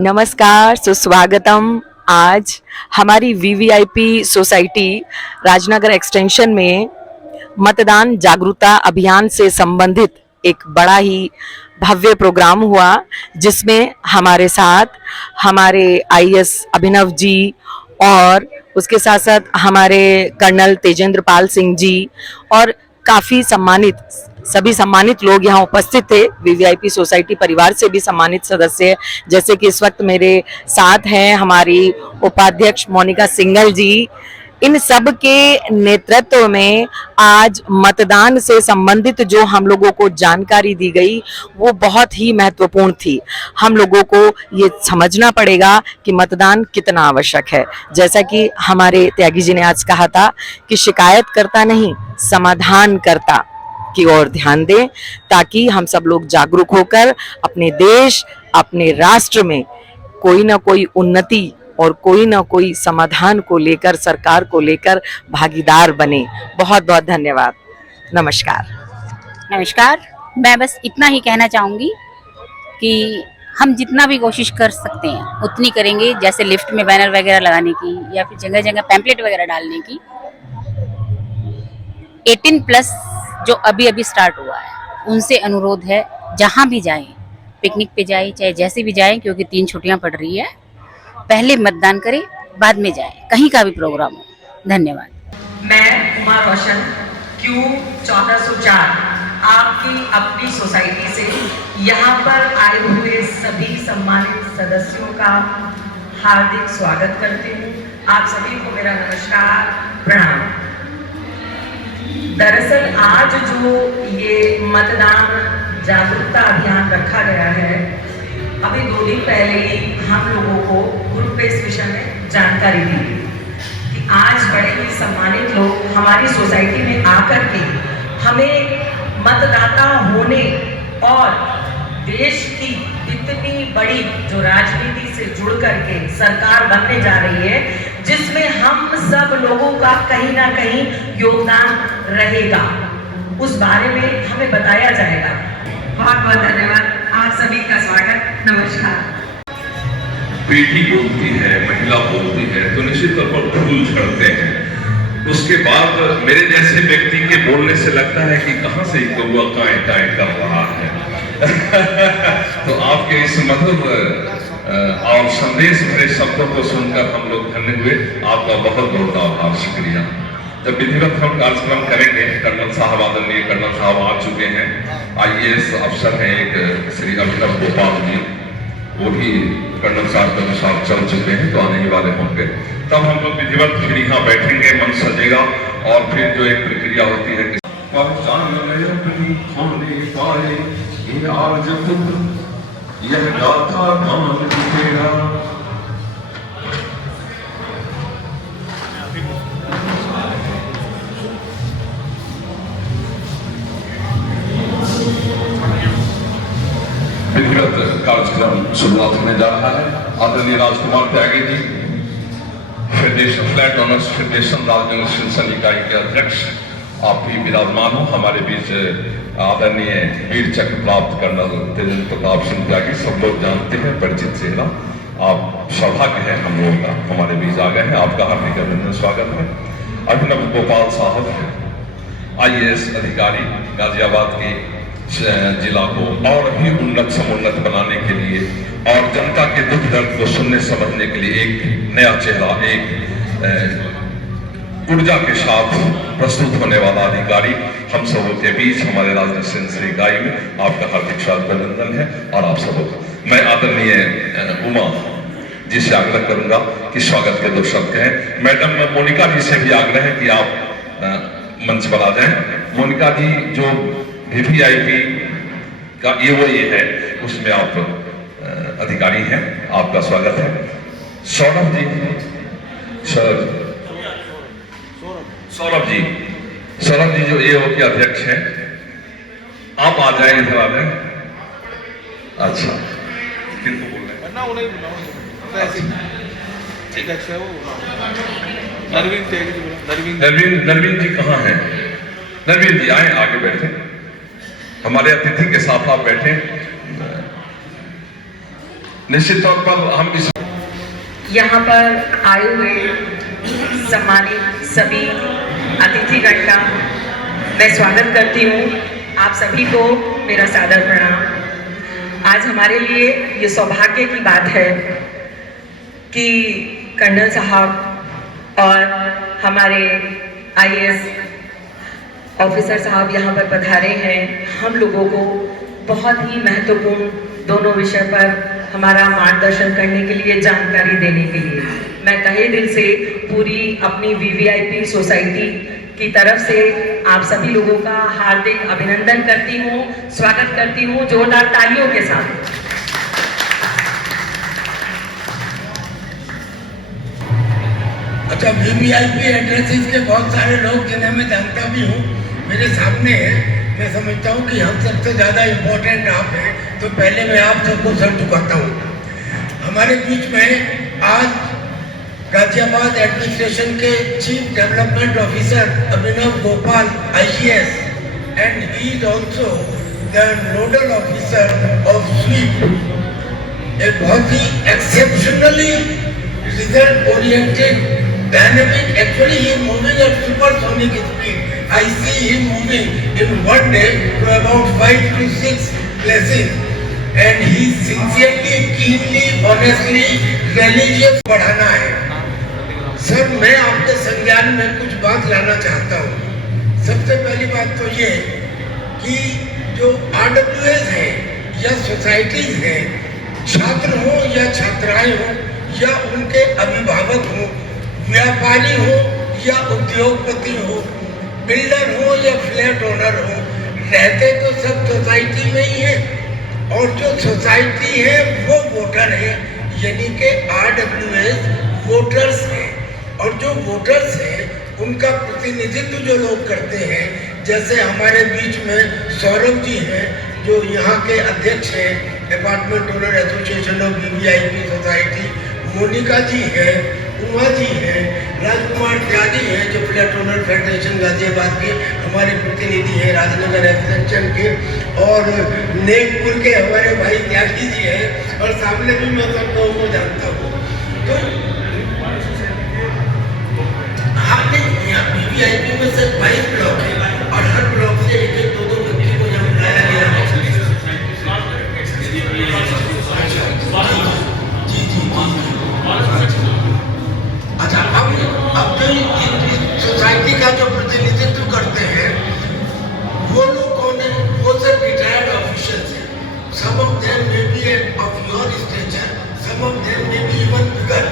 नमस्कार, सुस्वागतम। आज हमारी वीवीआईपी सोसाइटी राजनगर एक्सटेंशन में मतदान जागरूकता अभियान से संबंधित एक बड़ा ही भव्य प्रोग्राम हुआ, जिसमें हमारे साथ हमारे आईएएस अभिनव जी और उसके साथ साथ हमारे कर्नल तेजेंद्र पाल सिंह जी और काफ़ी सभी सम्मानित लोग यहाँ उपस्थित थे। वीवीआईपी सोसाइटी परिवार से भी सम्मानित सदस्य, जैसे कि इस वक्त मेरे साथ हैं हमारी उपाध्यक्ष मोनिका सिंघल जी। इन सब के नेतृत्व में आज मतदान से संबंधित जो हम लोगों को जानकारी दी गई वो बहुत ही महत्वपूर्ण थी। हम लोगों को ये समझना पड़ेगा कि मतदान कितना आवश्यक है। जैसा कि हमारे त्यागी जी ने आज कहा था कि शिकायत करता नहीं, समाधान करता की ओर ध्यान दें, ताकि हम सब लोग जागरूक होकर अपने देश, अपने राष्ट्र में कोई ना कोई उन्नति और कोई ना कोई समाधान को लेकर, सरकार को लेकर भागीदार बने। बहुत बहुत धन्यवाद। नमस्कार। नमस्कार। मैं बस इतना ही कहना चाहूँगी कि हम जितना भी कोशिश कर सकते हैं उतनी करेंगे, जैसे लिफ्ट में बैनर वगैरह लगाने की या फिर जगह जगह पैम्पलेट वगैरह डालने की। 18+ जो अभी अभी स्टार्ट हुआ है उनसे अनुरोध है, जहाँ भी जाएं, पिकनिक पे जाएं, चाहे जैसे भी जाएं, क्योंकि 3 छुट्टियां पड़ रही है, पहले मतदान करें, बाद में जाएं, कहीं का भी प्रोग्राम हो। धन्यवाद। मैं उमा रोशन क्यू 1404 आपकी अपनी सोसाइटी से यहाँ पर आए हुए सभी सम्मानित सदस्यों का हार्दिक स्वागत करती हूँ। आप सभी को मेरा नमस्कार, प्रणाम। दरअसल आज जो ये मतदान जागरूकता अभियान रखा गया है, अभी 2 दिन पहले ही हम लोगों को ग्रुप पे इस विषय में जानकारी दी कि आज बड़े ही सम्मानित लोग हमारी सोसाइटी में आकर के हमें मतदाता होने और देश की इतनी बड़ी जो राजनीति से जुड़ करके सरकार बनने जा रही है, जिसमें हम सब लोगों का कहीं ना कहीं योगदान रहेगा, उस बारे में हमें बताया जाएगा। बहुत बहुत धन्यवाद। आप सभी का स्वागत। नमस्कार। बेटी बोलती है, महिला बोलती है तो निश्चित तौर पर फूल झड़ते हैं। उसके बाद मेरे जैसे व्यक्ति के बोलने से लगता है कि कहां से कौवा काए काए कर रहा है। तो आपके इस मधुर और संदेश भरे शब्दों को सुनकर हम लोग धन्य हुए। आपका बहुत बहुत आभार, शुक्रिया। जब विधिवत हम कार्यक्रम करेंगे, कर्नल साहब, आदरणीय कर्नल साहब आ चुके हैं, आईएएस अफसर हैं एक श्री अभिनव गोपाल जी, वो भी कर्नल साहब के अनुसार चल चुके हैं, तो आने ही वाले होंगे। तब हम लोग विधिवत फिर यहाँ बैठेंगे, मन सजेगा और फिर जो एक प्रक्रिया होती है कि यह गाथा कौन तेरा। विधिवत कार्यक्रम शुरुआत होने जा रहा है। आदरणीय Rajkumar Tyagi ji, federation flat owners federation Rajnagar शिवसन इकाई के अध्यक्ष, आप भी विराजमान हो। हमारे बीच आदरणीय वीर चक्र प्राप्त कर्नल तेजेंद्र प्रताप सिंह त्यागी, सब लोग जानते हैं, परिचित चेहरा। आप सौभाग्य है हम लोगों का, हमारे बीच आ गए हैं। आपका हार्दिक अभिनंदन, स्वागत है। अभिनव गोपाल साहब आईएएस अधिकारी, गाजियाबाद के जिला को और भी उन्नत समुन्नत बनाने के लिए और जनता के दुख दर्द को सुनने समझने के लिए एक नया चेहरा, एक ऊर्जा के साथ प्रस्तुत होने वाला अधिकारी हम सबों के बीच हमारे राजनगर इकाई में आपका हार्दिक स्वागत अभिनंदन है। और आप सबों का मैं आदरणीय उमा जी से आग्रह करूंगा कि स्वागत के 2 शब्द कहें। मैडम मोनिका जी से भी आग्रह है कि आप मंच पर आ जाएं। मोनिका जी जो वीवीआईपी का ये है, उसमें आप अधिकारी हैं, आपका स्वागत है। सौरभ जी, सौरभ जी जो एओ के अध्यक्ष हैं, आप आ जाए इधर, आ जाए। अच्छा, किनको बोल रहे हैं? नरवीन जी कहाँ हैं? नरवीन जी आए, आगे बैठे, हमारे अतिथि के साथ आप बैठे। निश्चित तौर पर हम इस यहाँ पर आए हुए सम्मानित सभी अतिथिगण का मैं स्वागत करती हूँ। आप सभी को मेरा सादर प्रणाम। आज हमारे लिए ये सौभाग्य की बात है कि कर्नल साहब और हमारे आईएएस ऑफिसर साहब यहाँ पर पधारे हैं। हम लोगों को बहुत ही महत्वपूर्ण दोनों विषय पर हमारा मार्गदर्शन करने के लिए, जानकारी देने के लिए मैं तहे दिल से पूरी अपनी वीवीआईपी सोसाइटी की तरफ से आप सभी लोगों का हार्दिक अभिनंदन करती हूँ, स्वागत करती हूँ जोरदार तालियों के साथ। अच्छा, वीवीआईपी एड्रेसेस के बहुत सारे लोग जिन्हें मैं जानता भी हूँ मेरे सामने है। मैं समझता हूँ कि हम सबसे ज़्यादा इम्पोर्टेंट आप हैं, तो पहले मैं आप सबको सर झुकाता हूँ। हमारे बीच में आज गाजियाबाद एडमिनिस्ट्रेशन के chief development officer Abhinav Gopal IAS and he is also the nodal officer of SVEEP, एक बहुत ही exceptionally result oriented dynamic. Actually he is moving at supersonic speed. I see him moving in one day to about 5 to 6 places, and he sincerely, keenly, honestly, religious बढ़ाना है। Sir, मैं आपके संज्ञान में कुछ बात लाना चाहता हूँ। सबसे पहली बात तो ये कि जो RWS हैं या सोसाइटीज हैं, छात्र हो या छात्राएं हो या उनके अभिभावक हो, व्यापारी हो या उद्योगपति हो, बिल्डर हो या फ्लैट ओनर हो, रहते तो सब सोसाइटी में ही है। और जो सोसाइटी है वो वोटर है, यानी कि RWS वोटर्स हैं। और जो वोटर्स हैं उनका प्रतिनिधित्व जो लोग करते हैं, जैसे हमारे बीच में सौरभ जी हैं जो यहाँ के अध्यक्ष हैं department owner association of VVIP society, Monika ji हैं, उमा जी हैं, राजकुमार त्यागी हैं जो फ्लैट ओनर फेडरेशन गाजियाबाद के हमारे प्रतिनिधि हैं राजनगर एक्सटेंशन के, और नेकपुर के हमारे भाई त्यागी जी हैं, और सामने भी मैं सब लोगों को जानता हूँ। तो आपने यहाँ वीवीआईपी में सिर्फ 22 ब्लॉक है और हर ब्लॉक से एक एक दो व्यक्ति को यहाँ बुलाया गया है। अच्छा, अब जो सोसाइटी का जो प्रतिनिधित्व करते हैं वो लोग कौन है? वो सब रिटायर्ड ऑफिसर्स हैं। Some of them may be of your stature, some of them may be even bigger.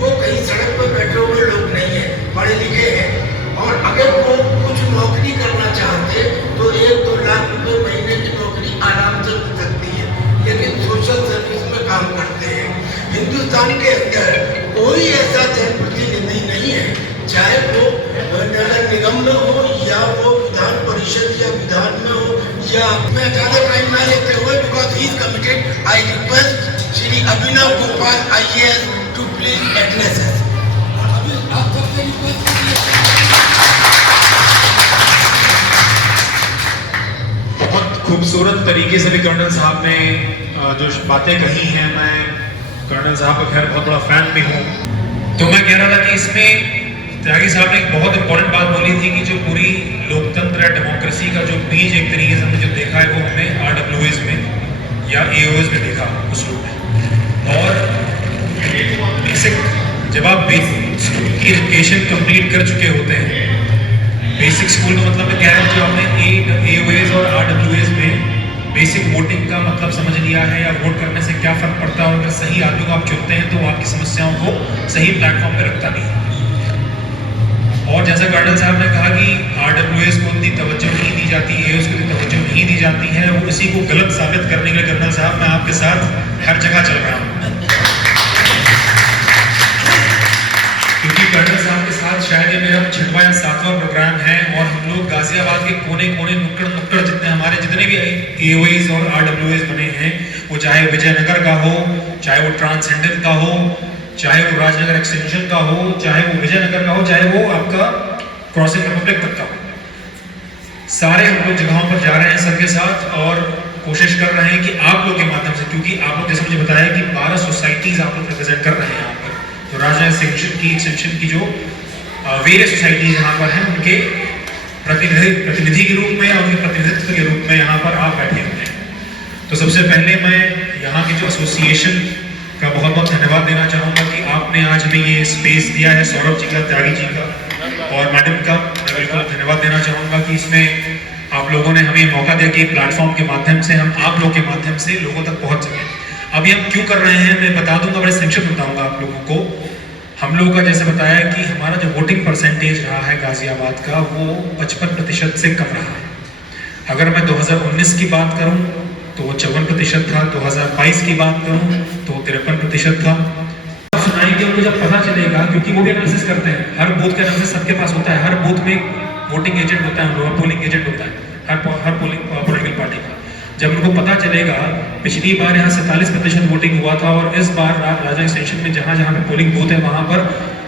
वो कहीं सड़क पर बैठे हुए लोग नहीं है, पढ़े लिखे हैं, और अगर वो कुछ नौकरी करना चाहते तो 1-2 लाख रुपए महीने की नौकरी आराम से मिल सकती है, लेकिन सोशल सर्विस में काम करते हैं। हिंदुस्तान के अंदर कोई ऐसा जनप्रतिनिधि नहीं है, चाहे वो नगर निगम में हो या वो विधान परिषद या विधान में हो, या मैं ज़्यादा टाइम ना लेते हुए because he is committed, I request Shri Abhinav Gopal IAS to please address us. बहुत खूबसूरत तरीके से भी कर्नल साहब ने जो बातें कही हैं, मैं कर्नल साहब का खैर बहुत बड़ा फैन भी हूँ। तो मैं कह रहा था कि इसमें त्यागी साहब ने एक बहुत इंपॉर्टेंट बात बोली थी कि जो पूरी लोकतंत्र या डेमोक्रेसी का जो बीज एक तरीके से हमने जो देखा है वो हमने RWS में या AOS में देखा उस रूप में। और बेसिक जब आप स्कूल की एजुकेशन कंप्लीट कर चुके होते हैं, बेसिक स्कूल का मतलब मैं कह रहा हूँ जो आपने AOS और RWS में बेसिक वोटिंग का मतलब समझ लिया है या वोट करने से क्या फर्क पड़ता है, और अगर सही आदमी को आप चुनते हैं तो वो आपकी समस्याओं को सही प्लेटफॉर्म पे रखता नहीं। और जैसा कर्नल साहब ने कहा कि RWS को उतनी तवज्जो नहीं दी जाती, AOS को उतनी तवज्जो नहीं दी जाती है, वो इसी को गलत साबित करने के लिए कर्नल साहब मैं आपके साथ हर जगह चल रहा हूँ। क्योंकि कर्नल साहब के साथ शायद ये मेरा 6वां या 7वां प्रोग्राम है, और हम लोग गाजियाबाद के कोने कोने नुक्कड़ जितने हमारे जितने भी AOS और RWS बने हैं, वो चाहे विजयनगर का हो, चाहे वो ट्रांसेंडल का हो, चाहे वो राजनगर एक्सटेंशन का हो, चाहे वो विजयनगर का हो, चाहे वो आपका क्रॉसिंग रिपब्लिक तक का हो, सारे हम लोग जगहों पर जा रहे हैं सबके साथ। और कोशिश कर रहे हैं कि आप लोग के माध्यम से, क्योंकि आप लोग जैसे मुझे बताया कि 12 सोसाइटीज आप लोग रिप्रेजेंट कर रहे हैं यहाँ पर, तो राजनगर एक्सटेंशन की जो वेरियस सोसाइटीज यहाँ पर हैं उनके प्रतिनिधि के रूप में और उनके प्रतिनिधित्व के रूप में यहाँ पर आप बैठे हुए हैं। तो सबसे पहले मैं यहाँ की जो एसोसिएशन का बहुत बहुत धन्यवाद देना चाहूँगा कि आपने आज हमें ये स्पेस दिया है, सौरभ जी का, त्यागी जी का और मैडम का मैं बिल्कुल धन्यवाद देना चाहूँगा कि इसमें आप लोगों ने हमें मौका दिया कि प्लेटफॉर्म के माध्यम से हम आप लोगों के माध्यम से लोगों तक पहुँच सकें। अभी हम क्यों कर रहे हैं मैं बता दूंगा, बड़े संक्षिप्त बताऊंगा आप लोगों को। हम लोगों का जैसे बताया कि हमारा जो वोटिंग परसेंटेज रहा है गाजियाबाद का वो 55% से कम रहा है। अगर मैं 2019 की बात करूं तो वो 54% था, 2022 की बात करूं तो 53% था। सुनाएंगे उनको जब पता चलेगा, क्योंकि वो भी एनालिसिस करते हैं, हर बूथ का एनालिसिस सबके पास होता है, हर बूथ में वोटिंग एजेंट होता है, पोलिंग एजेंट होता है हर पोलिटिकल पार्टी का। जब उनको पता चलेगा, पिछली बार यहाँ 47% वोटिंग हुआ था और इस बार राजा एक्सटेंशन में जहाँ जहाँ पे पोलिंग बूथ है वहाँ पर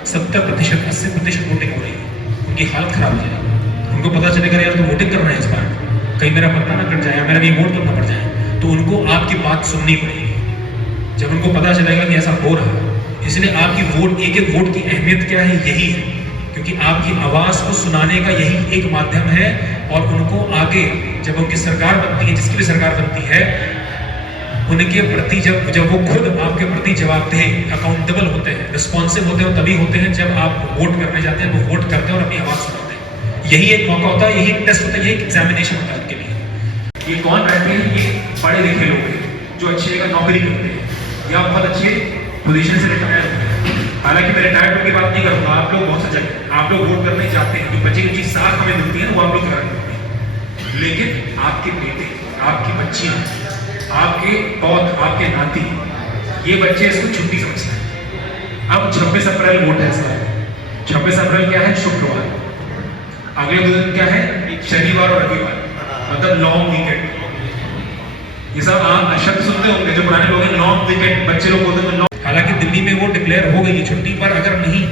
70%, 80% वोटिंग हो रही है, उनकी हालत खराब हो जाएगी। उनको पता चलेगा यार तो वोटिंग कर रहे हैं इस बार, कहीं मेरा पत्ता ना कट जाए, मेरा भी वोट तो ना पड़ जाए, तो उनको आपकी बात सुननी पड़ेगी। जब उनको पता चलेगा कि ऐसा हो रहा है, इसलिए आपकी वोट, एक एक वोट की अहमियत क्या है, यही है, क्योंकि आपकी आवाज़ को सुनाने का यही एक माध्यम है। और उनको आगे जब उनकी सरकार बनती है, जिसकी भी सरकार बनती है, उनके प्रति जब वो खुद आपके प्रति जवाबदेह, अकाउंटेबल होते हैं, रिस्पॉन्सिव होते हैं, तभी होते हैं जब आप वोट करने जाते हैं, वो वोट करते हैं और अपनी आवाज़ सुनाते हैं। यही एक मौका होता है, यही एक टेस्ट होता है, यही एक एग्जामिनेशन होता है उनके लिए। ये कौन रहते हैं? ये पढ़े लिखे लोग हैं जो अच्छी जगह नौकरी करते हैं या बहुत अच्छे पोजीशन से रिटायर होते हैं। हालांकि मैं रिटायर्ड की बात नहीं करूंगा, आप लोग बहुत सजग, आप लोग वोट करने जाते हैं, जो बच्चे की चीज साथ हमें मिलती है ना वो आप लोग करते हैं। लेकिन आपके बेटे, आपकी बच्चियां, आपके पौध, आपके नाती, ये बच्चे इसको छुट्टी समझते हैं। अब 26 अप्रैल वोट है सर, 26 अप्रैल क्या है? शुक्रवार। अगले दो दिन क्या है? शनिवार और रविवार, मतलब लॉन्ग वीकेंड। ये सब आप शब्द सुनते होंगे जो पुराने लोग हैं, लॉन्ग वीकेंड, बच्चे लोग बोलते हैं। हालांकि दिल्ली में वो डिक्लेयर हो गई है छुट्टी, पर अगर नहीं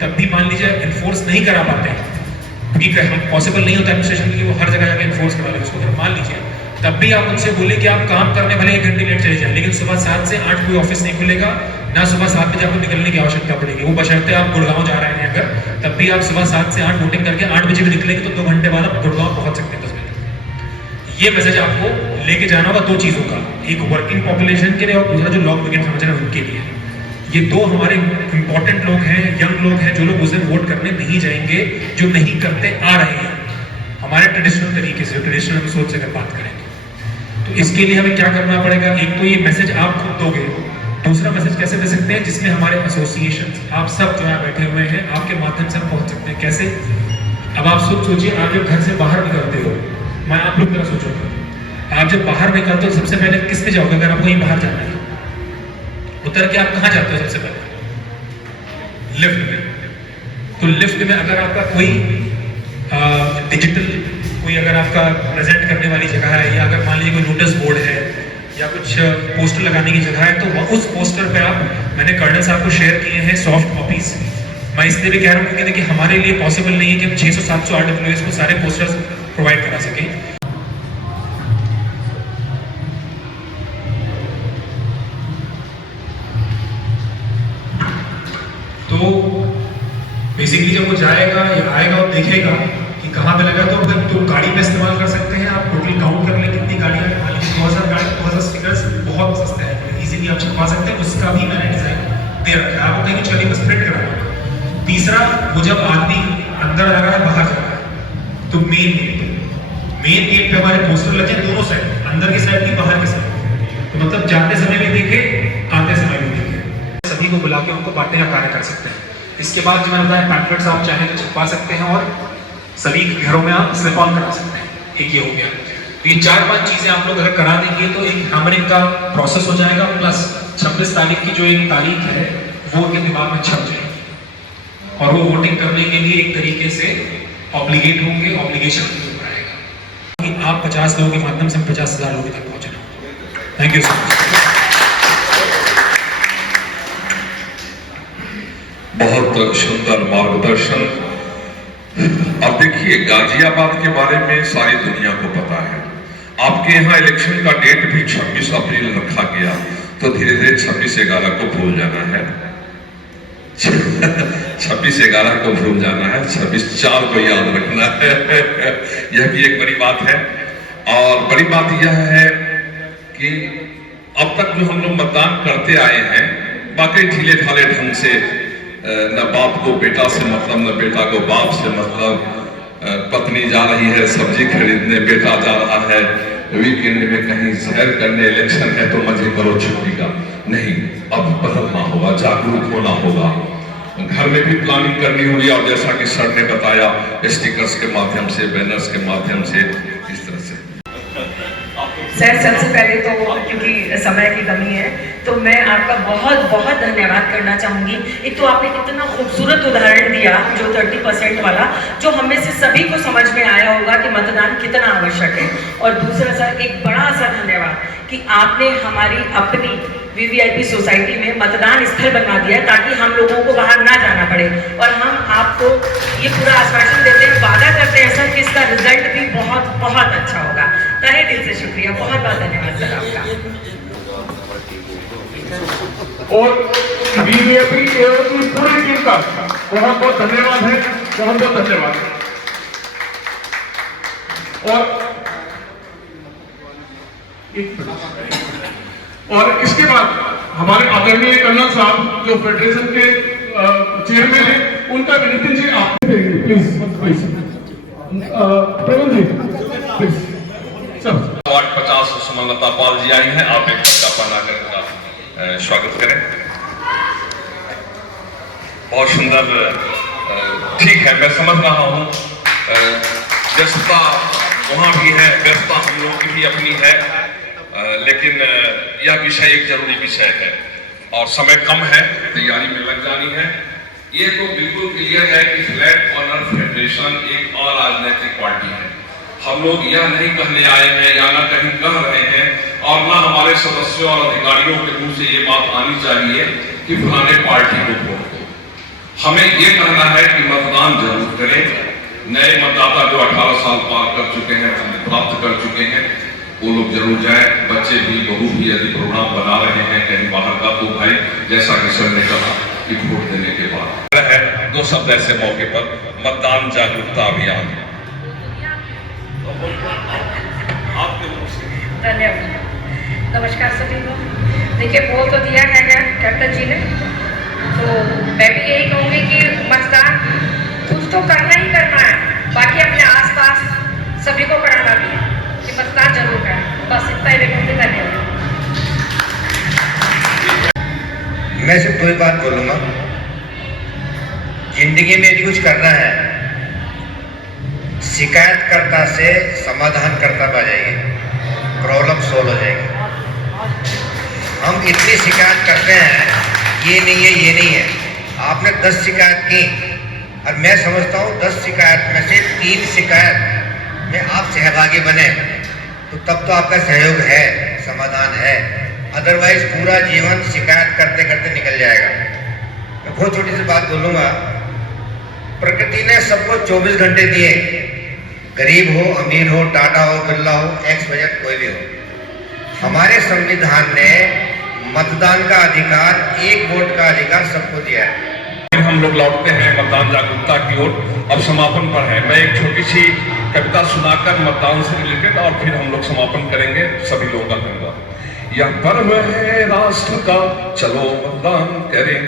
तब भी मान लीजिए इन्फोर्स नहीं करा पाते हैं, क्योंकि पॉसिबल नहीं होता एडमिनिस्ट्रेशन के लिए वो हर जगह जाकर इन्फोर्स करा ले उसको, मान लीजिए तब भी आप उनसे बोले कि आप काम करने भले 1 घंटे लेट चले जाए, लेकिन सुबह 7 से 8 कोई ऑफिस नहीं खुलेगा ना, सुबह 7 बजे आपको निकलने की आवश्यकता पड़ेगी। वो बशर्ते आप गुड़गांव जा रहे हैं अगर, तब भी आप सुबह 7 से 8 वोटिंग करके 8 बजे भी निकलेंगे तो 2 घंटे बाद आप गुड़गांव पहुंच सकते हैं 10 बजे। ये मैसेज आपको लेके जाना होगा 2 चीज़ों का, एक वर्किंग पॉपुलेशन के लिए और दूसरा जो लॉन्ग वीकेंड समझ रहे हैं उनके लिए। ये 2 हमारे इंपॉर्टेंट लोग हैं, यंग लोग हैं, जो लोग उस दिन वोट करने नहीं जाएंगे, जो नहीं करते आ रहे हैं हमारे ट्रेडिशनल तरीके से, ट्रेडिशनल सोच से अगर बात करें तो इसके लिए हमें क्या करना पड़ेगा? एक तो ये मैसेज आप खुद दोगे, दूसरा मैसेज कैसे दे सकते हैं? जिसमें हमारे एसोसिएशन, आप सब जो यहाँ बैठे हुए हैं, आपके माध्यम से हम पहुंच सकते हैं। कैसे? अब आप खुद सोचिए, आप जब घर से बाहर निकलते हो, मैं आप लोग तरह सोचूंगा, आप जब बाहर निकलते हो सबसे पहले किस पे जाओगे? अगर आपको कहीं बाहर जाना है, उतर के आप कहाँ जाते हो सबसे पहले? लिफ्ट में। तो लिफ्ट में अगर आपका कोई डिजिटल कोई अगर आपका प्रेजेंट करने वाली जगह है, या अगर मान लीजिए कोई नोटिस बोर्ड है या कुछ पोस्टर लगाने की जगह है, तो उस पोस्टर पे आप, मैंने कर्नल साहब को शेयर किए हैं सॉफ्ट कॉपीज। मैं इसलिए भी कह रहा हूँ कि देखिए हमारे लिए पॉसिबल नहीं है कि हम 600-700 RWAs को सारे पोस्टर्स प्रोवाइड करा सकें। तो बेसिकली जब वो जाएगा या आएगा और देखेगा कि कहाँ पे लगा, तो अगर तो गाड़ी में इस्तेमाल कर सकते हैं आप। टोटल काउंट कर लें कितनी गाड़ियाँ, 2000 गाड़ी, 2000 स्टिकर्स बहुत सस्ते हैं, इजीली आप छपवा सकते हैं। उसका भी मैंने डिजाइन दे रखा है, आपको कहीं चलिए बस प्रिंट करा। तीसरा, वो जब आदमी अंदर आ रहा है बाहर जा रहा है, तो मेन गेट पे हमारे पोस्टर लगे दोनों साइड, अंदर की साइड भी बाहर की साइड, तो मतलब जाते समय भी देखे, आते समय भी देखे, सभी को बुला के उनको बातें या कार्य कर सकते हैं। इसके बाद जो मैंने बताया, पैम्फलेट्स आप चाहें तो छपवा सकते हैं और सभी घरों में आप स्लिप ऑन करा सकते हैं। एक ये हो गया। तो ये 4-5 चीजें आप लोग अगर करा देंगे तो एक हैमरिंग का प्रोसेस हो जाएगा, प्लस 26 तारीख की जो एक तारीख है वो उनके दिमाग में छप जाएगी और वो वोटिंग करने के लिए एक तरीके से ऑब्लिगेट होंगे, ऑब्लिगेशन रहेगा कि आप 50 लोगों के माध्यम से 50,000 लोगों तक पहुंचना। Thank you so much. बहुत सुंदर मार्गदर्शन। अब देखिए, गाजियाबाद के बारे में सारी दुनिया को पता है, आपके यहाँ इलेक्शन का डेट भी 26 अप्रैल रखा गया, तो धीरे धीरे 26/11 को भूल जाना है। 26/11 को भूल जाना है, 26/4 को याद रखना है। यह भी एक बड़ी बात है। और बड़ी बात यह है कि अब तक जो हम लोग मतदान करते आए हैं, बाकी ढीले ढाले ढंग से, न बाप को बेटा से मतलब, न बेटा को बाप से मतलब, पत्नी जा रही है सब्जी खरीदने, बेटा जा रहा है वीकेंड में कहीं सैर करने, इलेक्शन है तो मजे करो छुट्टी का। नहीं, अब बदलना होगा, जागरूक होना होगा, घर में भी प्लानिंग करनी होगी। और जैसा कि सर ने बताया, स्टिकर्स के माध्यम से, बैनर्स के माध्यम से, इस तरह से। सर, सबसे पहले तो क्योंकि समय की कमी है, तो मैं आपका बहुत बहुत धन्यवाद करना चाहूँगी। एक तो आपने कितना खूबसूरत उदाहरण दिया, जो 30% वाला, जो हमें से सभी को समझ में आया होगा कि मतदान कितना आवश्यक है। और दूसरा सर, एक बड़ा सा धन्यवाद कि आपने हमारी अपनी वीवीआईपी सोसाइटी में मतदान स्थल बनवा दिया, ताकि हम लोगों को बाहर ना जाना पड़े। और हम आपको ये पूरा आश्वासन देते हैं, वादा करते हैं सर कि इसका रिजल्ट भी बहुत बहुत अच्छा होगा। तहे दिल से शुक्रिया, बहुत बहुत धन्यवाद सर आपका। और बीजेपी की पूरी टीम का बहुत बहुत धन्यवाद है, बहुत बहुत धन्यवाद है। और इसके बाद हमारे आदरणीय कर्नल साहब जो फेडरेशन के चेयरमैन हैं, उनका भी, नितिन जी आप please please, Praveen ji please सब। वार्ड 50 सुमनलता पाल जी आई हैं, आप एक का बनाकर उनका स्वागत करें। बहुत सुंदर, ठीक है, मैं समझ रहा हूँ व्यस्तता वहाँ भी है, व्यस्तता हम लोग की भी अपनी है, लेकिन यह विषय एक जरूरी विषय है और समय कम है, तैयारी में लग जानी है। ये तो बिल्कुल क्लियर है कि फ्लैग ऑनर फेडरेशन एक और राजनीतिक पार्टी है। हम लोग यह नहीं कहने आए हैं या न कहीं कह रहे हैं, और न हमारे सदस्यों और अधिकारियों के मुंह से ये बात आनी चाहिए कि फलाने पार्टी को वोट दो। हमें ये कहना है कि मतदान जरूर करें। नए मतदाता जो 18 साल पार कर चुके हैं, प्राप्त कर चुके हैं, वो लोग जरूर जाएं। बच्चे भी, बहू भी यदि प्रोग्राम बना रहे हैं कहीं बाहर का, तो भाई जैसा कि सर ने कहा कि वोट देने के बाद है 2 शब्द ऐसे मौके पर, मतदान जागरूकता अभियान। धन्यवाद, नमस्कार सभी को। देखिए, बोल तो दिया है कैप्टन जी ने, तो मैं भी यही कहूँगी कि मतदान खुद तो करना ही करना है, बाकी अपने आसपास सभी को कराना भी है कि मतदान जरूर करें। बस इतना ही कहूँगी। धन्यवाद। मैं सिर्फ 2 बात बोलूँगा। जिंदगी में यदि कुछ करना है, शिकायतकर्ता से समाधान करता पा जाइए, प्रॉब्लम सोल्व हो जाएगी। हम इतनी शिकायत करते हैं, ये नहीं है, ये नहीं है। आपने 10 शिकायत की, और मैं समझता हूँ 10 शिकायत में से 3 शिकायत में आप सहभागी बने, तो तब तो आपका सहयोग है, समाधान है। अदरवाइज पूरा जीवन शिकायत करते करते निकल जाएगा। मैं बहुत छोटी सी बात बोलूँगा। प्रकृति ने सबको 24 घंटे दिए, गरीब हो, अमीर हो, टाटा हो, बिरला हो, एक्स बजट कोई भी हो। हमारे संविधान ने मतदान का अधिकार, 1 वोट का अधिकार सबको दिया है। हम लोग लौटते हैं मतदान जागरूकता की ओर। अब समापन पर है, मैं एक छोटी सी कविता सुनाकर मतदान से रिलेटेड, और फिर हम लोग समापन करेंगे। सभी लोगों का धन्यवाद। यह पर्व है राष्ट्र का, चलो मतदान करें।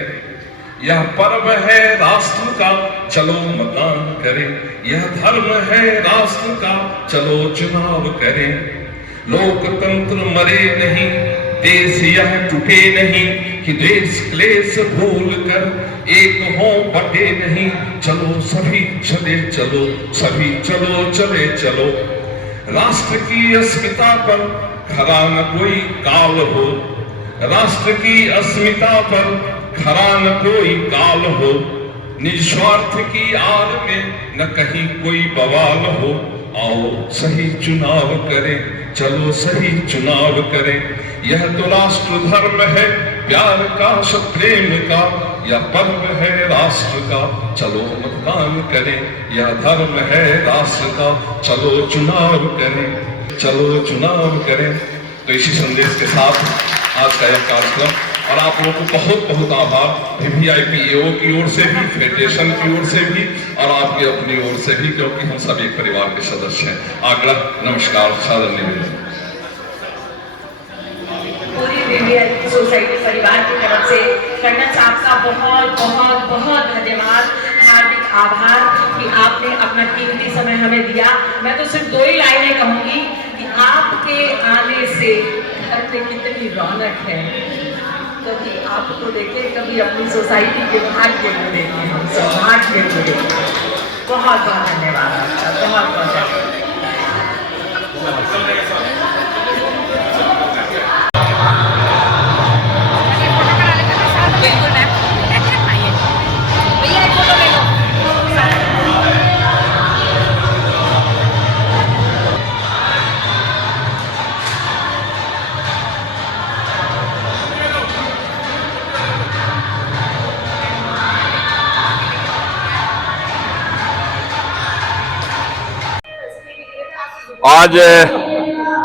यह पर्व है राष्ट्र का, चलो मतदान करें। यह धर्म है राष्ट्र का, चलो चुनाव करें। लोकतंत्र मरे नहीं, देश यह टूटे नहीं, कि देश क्लेश भूल कर एक हो बटे नहीं। चलो सभी चले चलो, सभी चलो चले चलो। राष्ट्र की अस्मिता पर खरा न कोई काल हो, राष्ट्र की अस्मिता पर खरा न कोई काल हो। निस्वार्थ की आड़ में न कहीं कोई बवाल हो। आओ सही चुनाव करें, चलो सही चुनाव करें। यह तो राष्ट्र धर्म है, प्यार का, प्रेम का। यह पर्व है राष्ट्र का, चलो मतदान करें। यह धर्म है राष्ट्र का, चलो चुनाव करें। चलो चुनाव करें। तो इसी संदेश के साथ आज का यह कार्यक्रम, और आप लोगों को बहुत बहुत आभार VVIP AO की ओर से भी, फेडरेशन की ओर से भी, और आपकी अपनी ओर से भी, क्योंकि हम सब एक परिवार के सदस्य हैं। आग्रह, नमस्कार, सादर निवेदन। पूरी VVIP सोसाइटी परिवार की तरफ से कर्नल साहब का बहुत बहुत बहुत धन्यवाद, हार्दिक आभार कि आपने अपना कीमती समय हमें दिया। मैं तो सिर्फ 2 ही लाइनें कहूंगी कि आपके आने से घर पे कितनी रौनक है, क्योंकि आपको देखे कभी अपनी सोसाइटी के भाग्य को देखे, हम सौभाग्य को देखे। बहुत बहुत धन्यवाद आपका, बहुत बहुत धन्यवाद।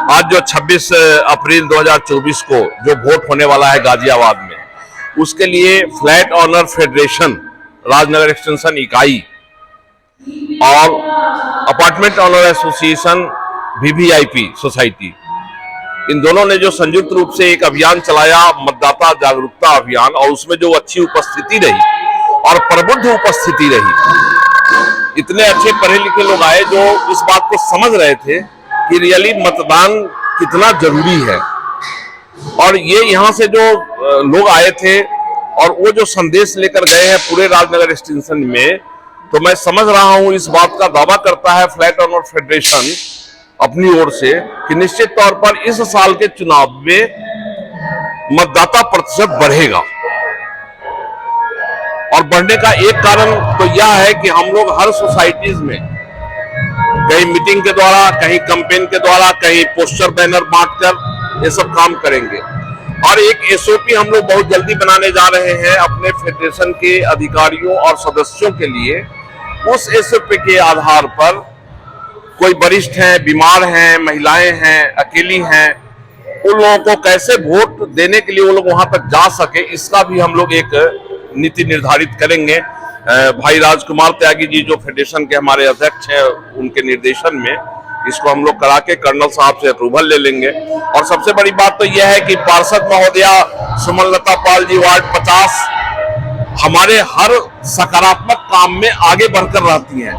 आज जो 26 अप्रैल 2024 को जो वोट होने वाला है गाजियाबाद में, उसके लिए flat owner federation Rajnagar extension इकाई और apartment owner association VVIP society, इन दोनों ने जो संयुक्त रूप से एक अभियान चलाया, मतदाता जागरूकता अभियान, और उसमें जो अच्छी उपस्थिति रही और प्रबुद्ध उपस्थिति रही, इतने अच्छे पढ़े लिखे लोग आए जो इस बात को समझ रहे थे कि रियली मतदान कितना जरूरी है। और ये यहाँ से जो लोग आए थे और वो जो संदेश लेकर गए हैं पूरे राजनगर एक्सटेंशन में, तो मैं समझ रहा हूँ, इस बात का दावा करता है फ्लैट ऑनर फेडरेशन अपनी ओर से कि निश्चित तौर पर इस साल के चुनाव में मतदाता प्रतिशत बढ़ेगा। और बढ़ने का एक कारण तो यह है कि हम लोग हर सोसाइटीज में कहीं मीटिंग के द्वारा, कहीं कैंपेन के द्वारा, कहीं पोस्टर बैनर बांटकर ये सब काम करेंगे। और एक SOP हम लोग बहुत जल्दी बनाने जा रहे हैं अपने फेडरेशन के अधिकारियों और सदस्यों के लिए। उस SOP के आधार पर कोई वरिष्ठ हैं, बीमार हैं, महिलाएं हैं, अकेली हैं, उन लोगों को कैसे वोट देने के लिए वो लोग वहां तक जा सके, इसका भी हम लोग एक नीति निर्धारित करेंगे। भाई राजकुमार त्यागी जी जो फेडरेशन के हमारे अध्यक्ष हैं, उनके निर्देशन में इसको हम लोग करा के कर्नल साहब से अप्रूवल ले लेंगे। और सबसे बड़ी बात तो यह है कि पार्षद महोदया सुमनलता पाल जी वार्ड 50 हमारे हर सकारात्मक काम में आगे बढ़कर रहती हैं।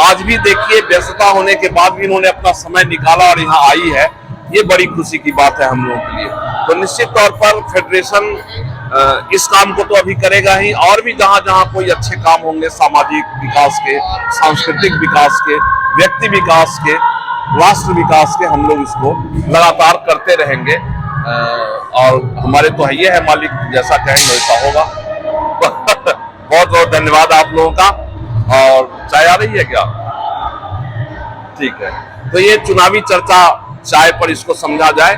आज भी देखिए, व्यस्तता होने के बाद भी इन्होंने अपना समय निकाला और यहाँ आई है, ये बड़ी खुशी की बात है हम लोगों के लिए। तो निश्चित तौर पर फेडरेशन इस काम को तो अभी करेगा ही, और भी जहां जहां कोई अच्छे काम होंगे, सामाजिक विकास के, सांस्कृतिक विकास के, व्यक्ति विकास के, राष्ट्र विकास के, हम लोग इसको लगातार करते रहेंगे। और हमारे तो ये है मालिक, जैसा कहेंगे वैसा होगा। बहुत बहुत धन्यवाद आप लोगों का। और चाय आ रही है क्या? ठीक है, तो ये चुनावी चर्चा चाय पर इसको समझा जाए।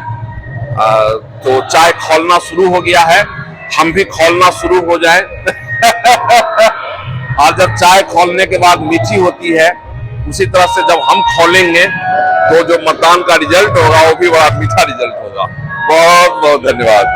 तो चाय खौलना शुरू हो गया है, हम भी खौलना शुरू हो जाए। और जब चाय खौलने के बाद मीठी होती है, उसी तरह से जब हम खौलेंगे तो जो मतदान का रिजल्ट होगा वो भी बड़ा मीठा रिजल्ट होगा। बहुत बहुत धन्यवाद।